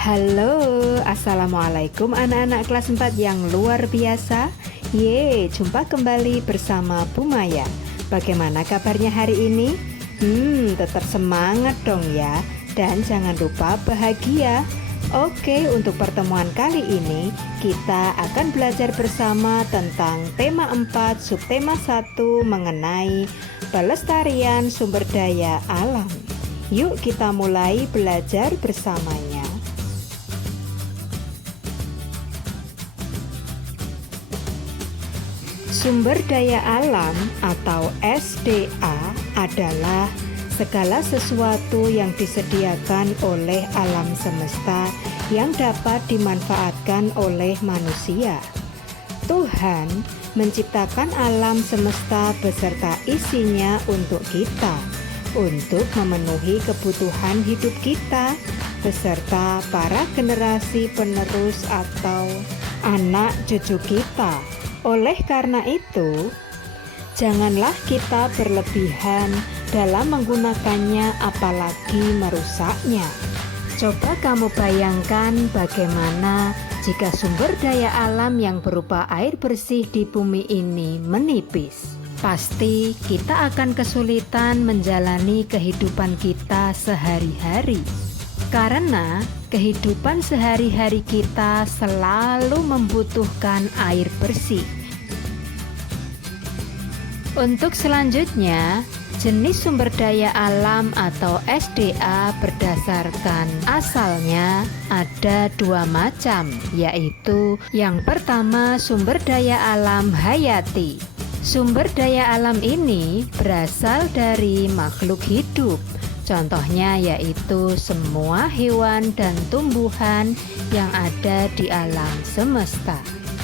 Halo, Assalamualaikum anak-anak kelas 4 yang luar biasa. Jumpa kembali bersama Bu Maya. Bagaimana kabarnya hari ini? Tetap semangat dong ya. Dan jangan lupa bahagia. Oke, untuk pertemuan kali ini kita akan belajar bersama tentang tema 4 subtema 1 mengenai pelestarian sumber daya alam. Yuk kita mulai belajar bersamanya. Sumber daya alam atau SDA adalah segala sesuatu yang disediakan oleh alam semesta yang dapat dimanfaatkan oleh manusia. Tuhan menciptakan alam semesta beserta isinya untuk kita, untuk memenuhi kebutuhan hidup kita, beserta para generasi penerus atau anak cucu kita. Oleh karena itu, janganlah kita berlebihan dalam menggunakannya apalagi merusaknya. Coba kamu bayangkan bagaimana jika sumber daya alam yang berupa air bersih di bumi ini menipis. Pasti kita akan kesulitan menjalani kehidupan kita sehari-hari. Karena kehidupan sehari-hari kita selalu membutuhkan air bersih. Untuk selanjutnya, jenis sumber daya alam atau SDA berdasarkan asalnya ada dua macam, yaitu yang pertama sumber daya alam hayati. Sumber daya alam ini berasal dari makhluk hidup. Contohnya yaitu semua hewan dan tumbuhan yang ada di alam semesta.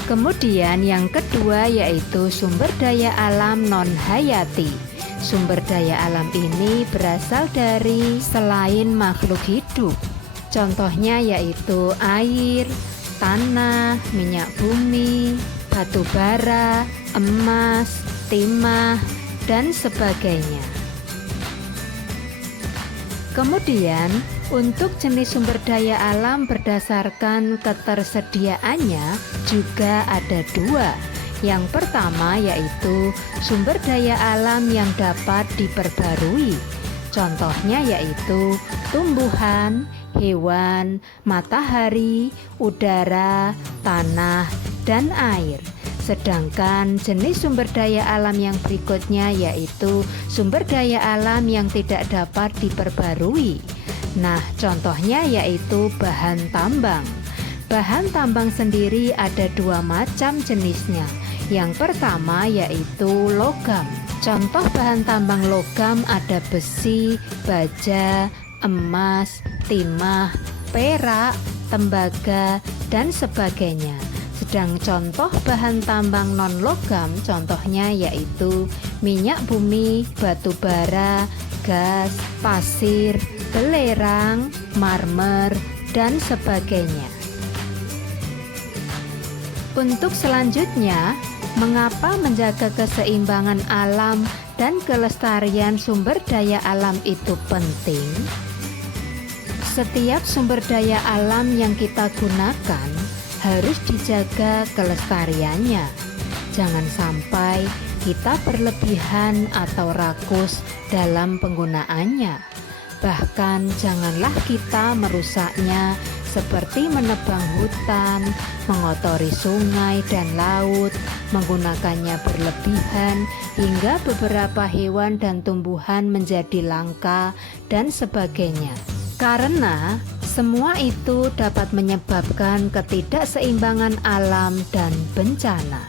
Kemudian yang kedua yaitu sumber daya alam non-hayati. Sumber daya alam ini berasal dari selain makhluk hidup. Contohnya yaitu air, tanah, minyak bumi, batu bara, emas, timah, dan sebagainya. Kemudian, untuk jenis sumber daya alam berdasarkan ketersediaannya juga ada dua. Yang pertama yaitu sumber daya alam yang dapat diperbarui. Contohnya yaitu tumbuhan, hewan, matahari, udara, tanah, dan air. Sedangkan jenis sumber daya alam yang berikutnya yaitu sumber daya alam yang tidak dapat diperbarui. Nah, contohnya yaitu bahan tambang. Bahan tambang sendiri ada dua macam jenisnya. Yang pertama yaitu logam. Contoh bahan tambang logam ada besi, baja, emas, timah, perak, tembaga, dan sebagainya. Sedang contoh bahan tambang non-logam contohnya yaitu minyak bumi, batu bara, gas, pasir, belerang, marmer, dan sebagainya. Untuk selanjutnya, mengapa menjaga keseimbangan alam dan kelestarian sumber daya alam itu penting? Setiap sumber daya alam yang kita gunakan harus dijaga kelestariannya. Jangan sampai kita berlebihan atau rakus dalam penggunaannya. Bahkan janganlah kita merusaknya seperti menebang hutan, mengotori sungai dan laut, menggunakannya berlebihan hingga beberapa hewan dan tumbuhan menjadi langka dan sebagainya. Karena semua itu dapat menyebabkan ketidakseimbangan alam dan bencana.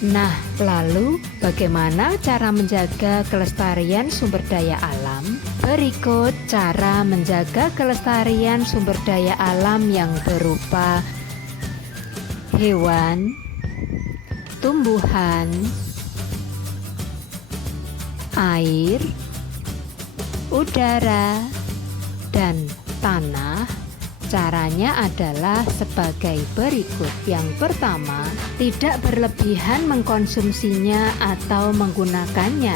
Nah, lalu bagaimana cara menjaga kelestarian sumber daya alam? Berikut cara menjaga kelestarian sumber daya alam yang berupa hewan, tumbuhan, air, udara, dan tanah. Caranya adalah sebagai berikut. Yang pertama, tidak berlebihan mengkonsumsinya atau menggunakannya.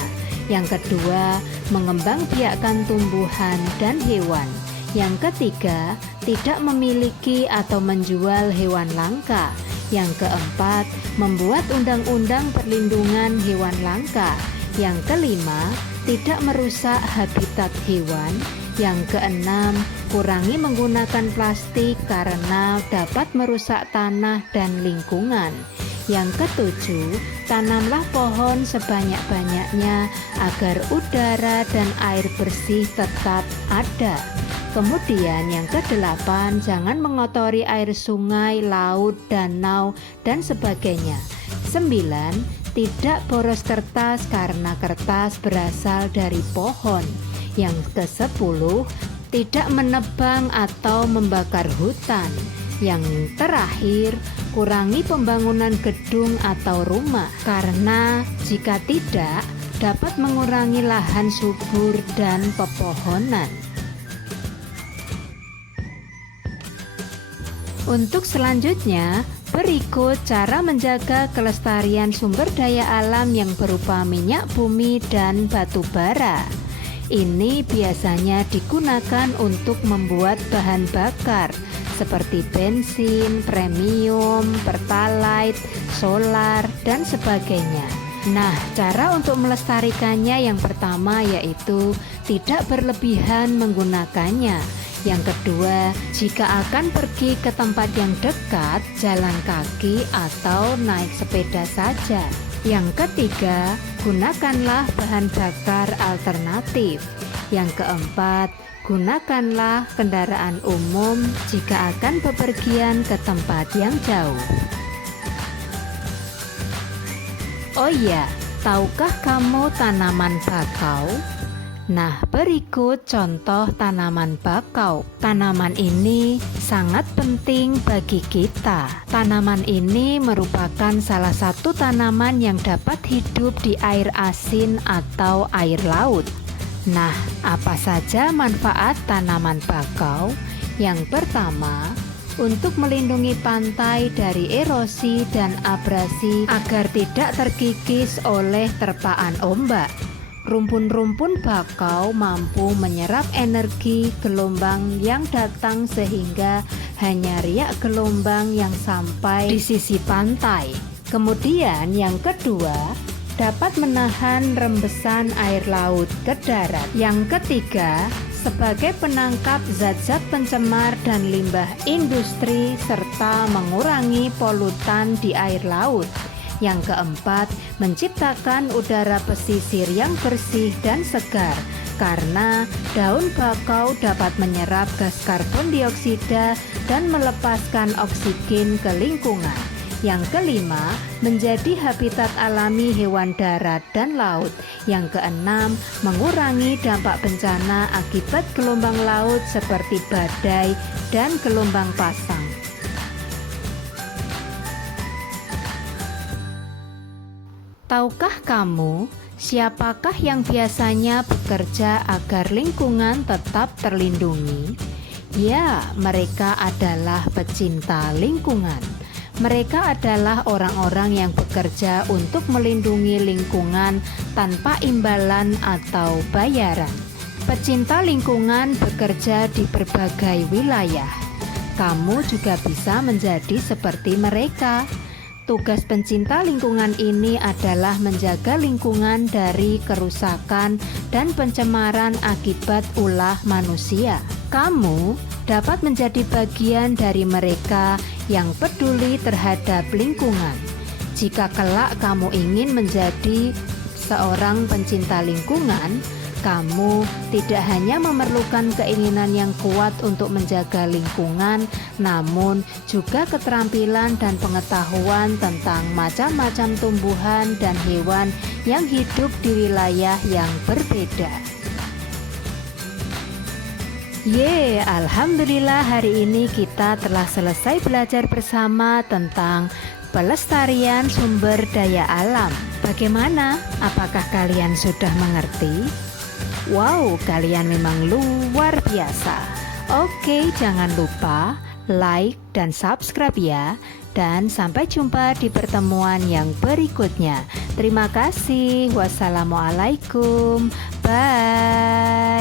Yang kedua, mengembangbiakkan tumbuhan dan hewan. Yang ketiga, tidak memiliki atau menjual hewan langka. Yang keempat, membuat undang-undang perlindungan hewan langka. Yang kelima, tidak merusak habitat hewan. Yang keenam, kurangi menggunakan plastik karena dapat merusak tanah dan lingkungan. Yang ketujuh, tanamlah pohon sebanyak-banyaknya agar udara dan air bersih tetap ada. Kemudian yang kedelapan, jangan mengotori air sungai, laut, danau, dan sebagainya. 9. Tidak boros kertas karena kertas berasal dari pohon. Yang ke-10, tidak menebang atau membakar hutan. Yang terakhir, kurangi pembangunan gedung atau rumah karena jika tidak dapat mengurangi lahan subur dan pepohonan. Untuk selanjutnya, berikut cara menjaga kelestarian sumber daya alam yang berupa minyak bumi dan batu bara. Ini biasanya digunakan untuk membuat bahan bakar seperti bensin, premium, pertalite, solar, dan sebagainya. Nah, cara untuk melestarikannya yang pertama yaitu tidak berlebihan menggunakannya. Yang kedua, jika akan pergi ke tempat yang dekat, jalan kaki atau naik sepeda saja. Yang ketiga, gunakanlah bahan bakar alternatif. Yang keempat, gunakanlah kendaraan umum jika akan bepergian ke tempat yang jauh. Oh iya, tahukah kamu tanaman bakau? Nah, berikut contoh tanaman bakau. Tanaman ini sangat penting bagi kita. Tanaman ini merupakan salah satu tanaman yang dapat hidup di air asin atau air laut. Nah, apa saja manfaat tanaman bakau? Yang pertama, untuk melindungi pantai dari erosi dan abrasi agar tidak terkikis oleh terpaan ombak. Rumpun-rumpun bakau mampu menyerap energi gelombang yang datang sehingga hanya riak gelombang yang sampai di sisi pantai. Kemudian yang kedua, dapat menahan rembesan air laut ke darat. Yang ketiga, sebagai penangkap zat-zat pencemar dan limbah industri serta mengurangi polutan di air laut. Yang keempat, menciptakan udara pesisir yang bersih dan segar karena daun bakau dapat menyerap gas karbon dioksida dan melepaskan oksigen ke lingkungan. Yang kelima, menjadi habitat alami hewan darat dan laut. Yang keenam, mengurangi dampak bencana akibat gelombang laut seperti badai dan gelombang pasang. Tahukah kamu, siapakah yang biasanya bekerja agar lingkungan tetap terlindungi? Ya, mereka adalah pecinta lingkungan. Mereka adalah orang-orang yang bekerja untuk melindungi lingkungan tanpa imbalan atau bayaran. Pecinta lingkungan bekerja di berbagai wilayah. Kamu juga bisa menjadi seperti mereka. Tugas pencinta lingkungan ini adalah menjaga lingkungan dari kerusakan dan pencemaran akibat ulah manusia. Kamu dapat menjadi bagian dari mereka yang peduli terhadap lingkungan. Jika kelak kamu ingin menjadi seorang pencinta lingkungan, kamu tidak hanya memerlukan keinginan yang kuat untuk menjaga lingkungan, namun juga keterampilan dan pengetahuan tentang macam-macam tumbuhan dan hewan yang hidup di wilayah yang berbeda. Alhamdulillah hari ini kita telah selesai belajar bersama tentang pelestarian sumber daya alam. Bagaimana? Apakah kalian sudah mengerti? Wow, kalian memang luar biasa. Oke, jangan lupa like dan subscribe ya. dan sampai jumpa di pertemuan yang berikutnya. Terima kasih. Wassalamualaikum. Bye.